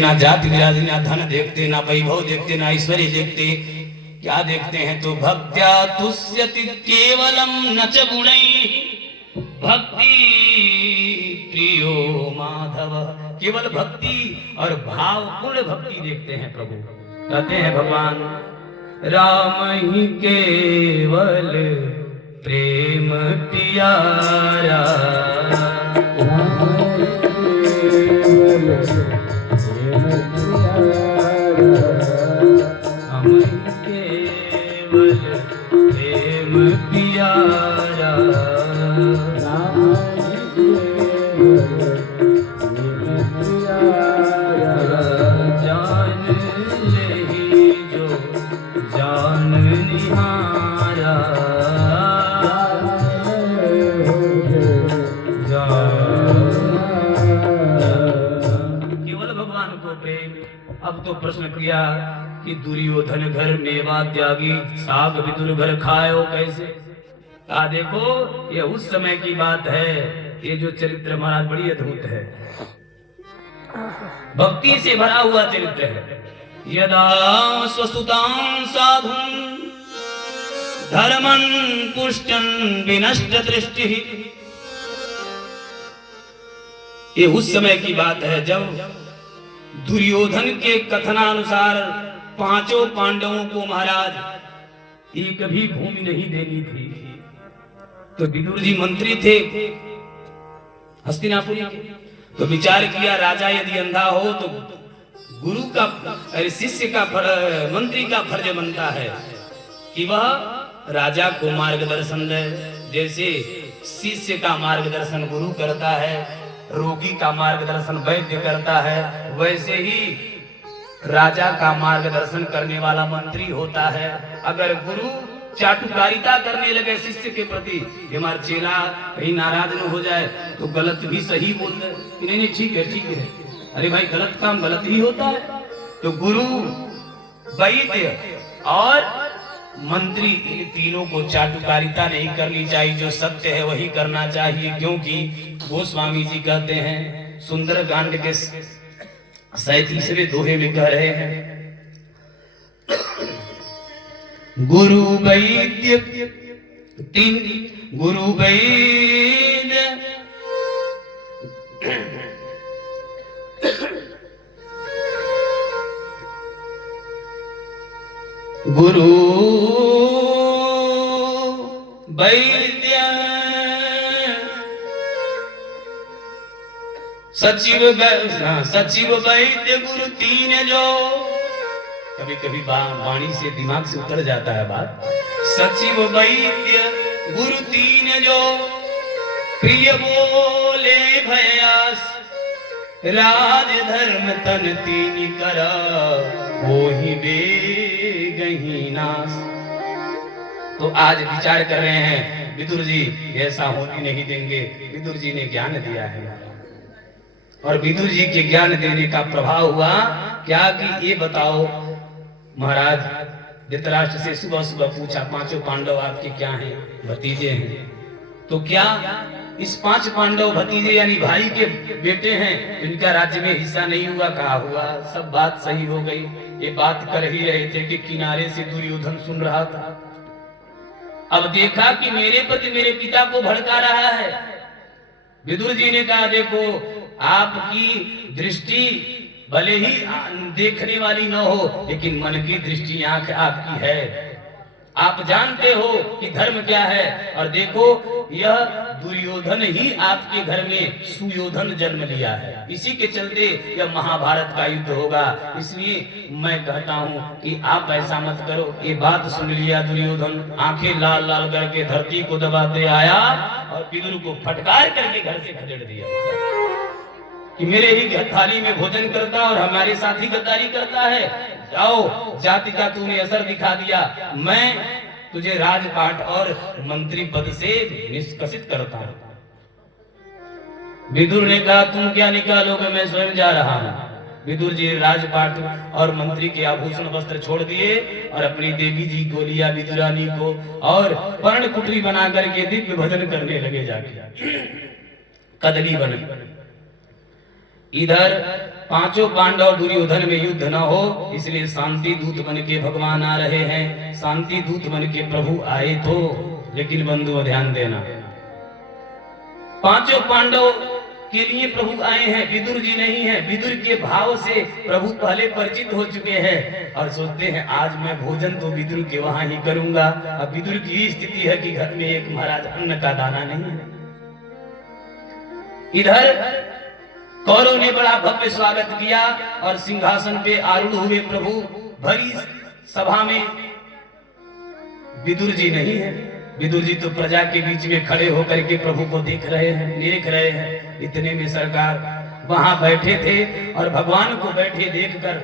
ना जाति विराज, ना धन देखते, ना वैभव देखते, ना ऐश्वर्य देखते, क्या देखते हैं? तो भक्त्या तुष्यति केवलम न च गुणैः भक्ति प्रियो माधव। केवल भक्ति और भावपूर्ण भक्ति देखते हैं प्रभु। कहते हैं भगवान राम ही केवल प्रेम प्यारा, हम केवल प्रेम प्यारा, जान ले जो जान निहारा, केवल भगवान को प्रेम। अब तो प्रश्न किया कि दुर्योधन घर मेवा त्यागी, साग विदुर घर खायो कैसे? कहा देखो ये उस समय की बात है, ये जो चरित्र महाराज बड़ी अद्भुत है, भक्ति से भरा हुआ चरित्र है। यदा स्वसुतां साधुं धर्मं पुष्टं विनष्ट दृष्टि, ये उस समय की बात है जब दुर्योधन के कथनानुसार पांचों पांडवों को महाराज एक भी भूमि नहीं देनी थी। तो विदुर जी मंत्री थे हस्तिनापुर के, तो विचार किया राजा यदि अंधा हो तो गुरु का शिष्य का मंत्री का फर्ज बनता है कि वह राजा को मार्गदर्शन दे। जैसे शिष्य का मार्गदर्शन गुरु करता है, रोगी का मार्गदर्शन वैद्य करता है, वैसे ही राजा का मार्गदर्शन करने वाला मंत्री होता है। अगर गुरु चाटुकारिता करने लगे शिष्य के प्रति, हमारा चेला कहीं नाराज न हो जाए तो गलत भी सही बोल दे, नहीं नहीं ठीक है ठीक है, अरे भाई गलत काम गलत ही होता है। तो गुरु वैद्य और मंत्री इन तीनों को चाटुकारिता नहीं करनी चाहिए, जो सत्य है वही करना चाहिए। क्योंकि गोस्वामी जी कहते हैं सुंदर कांड के 37वें दोहे में कह रहे हैं गुरु वैद्य तीन गुरु वैद्य गुरु वैद्य सचिव वैद्य गुरु तीन जो, कभी कभी वाणी से दिमाग से उतर जाता है बात। सचिव वैद्य गुरु तीन जो, प्रिय बोले भयास, राज धर्म तन तीन करा, कोई बेगही नास। तो आज विचार कर रहे हैं विदुर जी ऐसा होने नहीं देंगे। विदुर जी ने ज्ञान दिया है और विदुर जी के ज्ञान देने का प्रभाव हुआ क्या कि ये बताओ महाराज धृतराष्ट्र से सुबह सुबह पूछा पांचों पांडव आपके क्या हैं? भतीजे हैं। तो क्या इस 5 पांडव भतीजे यानी भाई के बेटे हैं, इनका राज्य में हिस्सा नहीं हुआ? कहा हुआ। सब बात सही हो गई। ये बात कर ही रहे थे कि किनारे से दुर्योधन सुन रहा था। अब देखा कि मेरे प्रति मेरे पिता को भड़का रहा है। विदुर जी ने कहा देखो आपकी दृष्टि भले ही देखने वाली न हो, लेकिन मन की दृष्टि आंख आपकी है। आप जानते हो कि धर्म क्या है। और देखो यह दुर्योधन ही आपके घर में सुयोधन जन्म लिया है, इसी के चलते यह महाभारत का युद्ध होगा। इसलिए मैं कहता हूँ कि आप ऐसा मत करो। ये बात सुन लिया दुर्योधन, आंखें लाल लाल करके धरती को दबाते आया और विदुर को फटकार करके घर से खदेड़ दिया कि मेरे ही थाली में भोजन करता और हमारे साथ ही गद्दारी करता है। जाओ, जाति का तूने असर दिखा दिया, मैं तुझे राजपाट और मंत्री पद से निष्कासित करता हूं। विदुर ने कहा तुम क्या निकालोगे, मैं स्वयं जा रहा हूं। विदुर जी राजपाट और मंत्री के आभूषण वस्त्र छोड़ दिए और अपनी देवी जी को लिया, विदुरानी को, और पर्ण कुटरी बना करके दिव्य भजन करने लगे जाके कदली बन। इधर पांचों पांडव दुर्योधन में युद्ध न हो, इसलिए शांति दूत बन के भगवान आ रहे हैं। शांति दूत बन के प्रभु आए तो, लेकिन बंधुओं ध्यान देना, पांचों पांडव के लिए प्रभु आए हैं, विदुर जी नहीं है। विदुर के भाव से प्रभु पहले परिचित हो चुके हैं और सोचते हैं आज मैं भोजन तो विदुर के वहां ही करूंगा। अब विदुर की स्थिति है कि घर में एक महाराज अन्न का दाना नहीं है। इधर कौरव ने बड़ा भव्य स्वागत किया और सिंहासन पे आरूढ़ हुए प्रभु। भरी सभा में विदुर जी नहीं है। विदुर जी तो प्रजा के बीच में खड़े होकर के प्रभु को देख रहे हैं, निरीख रहे हैं। इतने में सरकार वहां बैठे थे और भगवान को बैठे देखकर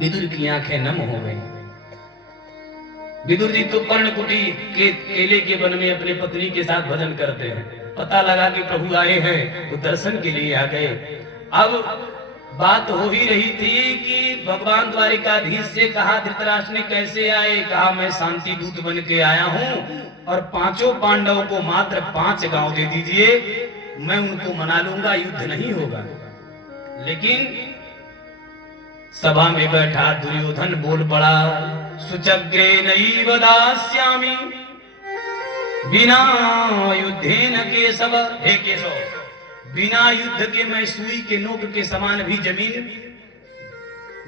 विदुर की आंखें नम हो गई। विदुर जी तो पर्णकुटी के केले के वन में अपने पत्नी के साथ भजन करते हैं। पता लगा कि प्रभु आए हैं तो दर्शन के लिए आ गए। अब बात हो ही रही थी कि भगवान द्वारिकाधीश से कहा धृतराष्ट्र ने कैसे आए, कहा मैं शांति दूत बन के आया हूं और पांचों पांडवों को मात्र 5 गांव दे दीजिए, मैं उनको मना लूंगा, युद्ध नहीं होगा। लेकिन सभा में बैठा दुर्योधन बोल पड़ा, सुचग्रे नैव दास्यामि बिना युद्धेन केशव। हे केशव, बिना युद्ध के मैं सुई के नोक के समान भी जमीन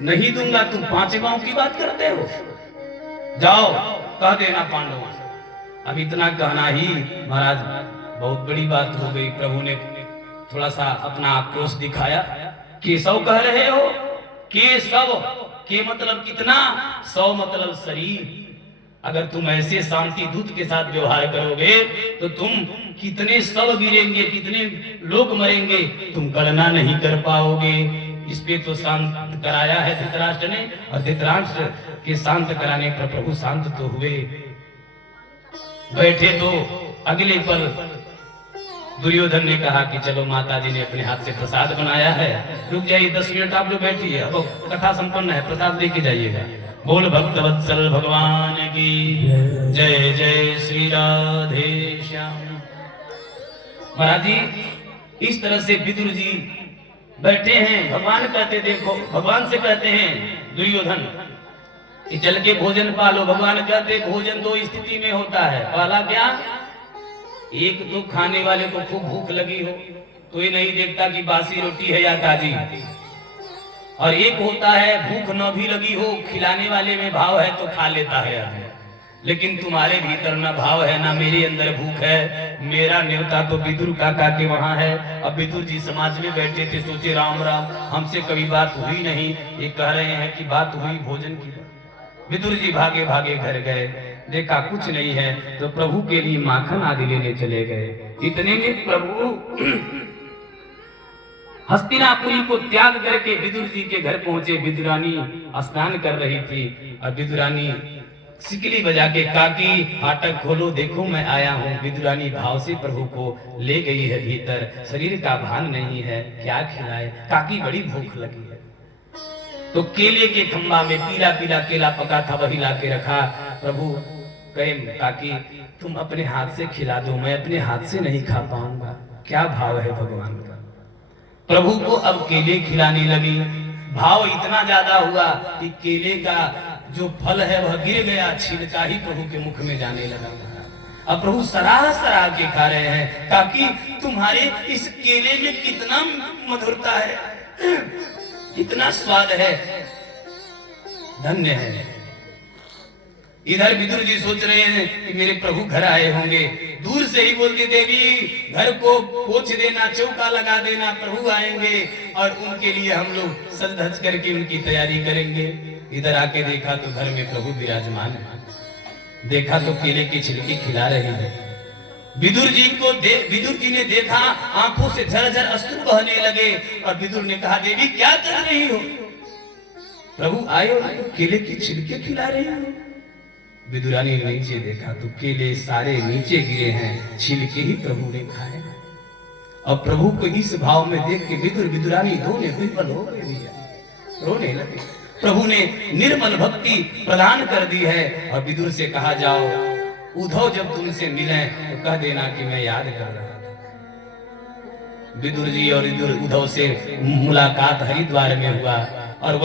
नहीं दूंगा। तुम 5 गांव की बात करते हो, जाओ कह देना पांडवों से। अब इतना कहना ही महाराज बहुत बड़ी बात हो गई। प्रभु ने थोड़ा सा अपना आक्रोश दिखाया। केशव कह रहे हो, केशव के मतलब कितना, 100 मतलब शरीर। अगर तुम ऐसे शांति दूत के साथ व्यवहार करोगे तो तुम कितने शव गिरेंगे, कितने लोग मरेंगे, तुम गणना नहीं कर पाओगे। इस पे तो शांत कराया है धृतराष्ट्र ने, और धृतराष्ट्र के शांत कराने पर प्रभु शांत तो हुए। बैठे तो अगले पल दुर्योधन ने कहा कि चलो माता जी ने अपने हाथ से प्रसाद बनाया है, रुक जाइए 10 मिनट आप लोग बैठिए, अब कथा संपन्न है, प्रसाद लेके जाइएगा। बोल भक्त वत्सल भगवान की जय, जय श्री राधे श्याम। महाराज जी इस तरह से विदुर जी बैठे हैं। भगवान कहते, देखो भगवान से कहते हैं दुर्योधन कि चल के भोजन पालो। भगवान कहते भोजन 2 स्थिति में होता है। पहला क्या, एक तो खाने वाले को खूब भूख लगी हो तो ये नहीं देखता कि बासी रोटी है या ताजी, और एक होता है भूख न भी लगी हो, खिलाने वाले में भाव है तो खा लेता है आदमी। लेकिन तुम्हारे भीतर ना भाव है ना मेरे अंदर भूख है। मेरा न्योता तो विदुर काका के वहां है। अब विदुर जी समाज में बैठे थे, सोचे राम राम हमसे कभी बात हुई नहीं, ये कह रहे हैं कि बात हुई भोजन की। विदुर जी भागे भागे घर गए, देखा कुछ नहीं है तो प्रभु के लिए माखन आदि लेने चले गए। इतने में प्रभु हस्तिनापुरी को त्याग करके विदुर जी के घर पहुंचे। विदुरानी स्नान कर रही थी और विदुरानी सिकली बजा के, काकी फाटक खोलो देखो मैं आया हूँ। विदुरानी भाव से प्रभु को ले गई है भीतर, शरीर का भान नहीं है, क्या खिलाए, काकी बड़ी भूख लगी है। तो केले के खंबा में पीला पीला केला पका था, वही ला के रखा। प्रभु कहे काकी तुम अपने हाथ से खिला दो, मैं अपने हाथ से नहीं खा पाऊंगा। क्या भाव है भगवान का। प्रभु को अब केले खिलाने लगी। भाव इतना ज्यादा हुआ कि केले का जो फल है वह गिर गया, छिलका ही प्रभु के मुख में जाने लगा। अब प्रभु सराह सराह के खा रहे हैं, काकी तुम्हारे इस केले में कितना मधुरता है, कितना स्वाद है, धन्य है। इधर विदुर जी सोच रहे हैं कि मेरे प्रभु घर आए होंगे। दूर से ही बोलते, देवी घर को पोंछ देना, चौका लगा देना, प्रभु आएंगे और उनके लिए हम लोग सज धज करके उनकी तैयारी करेंगे। इधर आके देखा तो घर में प्रभु विराजमान है। देखा तो केले की छिलकी खिला रही है। विदुर जी ने देखा, आंखों से झरझर अश्रु बहने लगे और विदुर ने कहा, देवी क्या कर रही हो, प्रभु आए हो केले की छिलके खिला रही हो। विदुरानी ने नीचे देखा तो केले सारे नीचे गिरे हैं, छिलके ही प्रभु ने खाए। और प्रभु को इस भाव में देख के विदुरानी दोनों विफल हो गए, रोने लगे। प्रभु ने निर्मल भक्ति प्रदान कर दी है और विदुर से कहा, जाओ उद्धव जब तुमसे मिले तो कह देना कि मैं याद कर रहा था। विदुर जी और उद्धव से मुलाकात हरिद्वार में हुआ।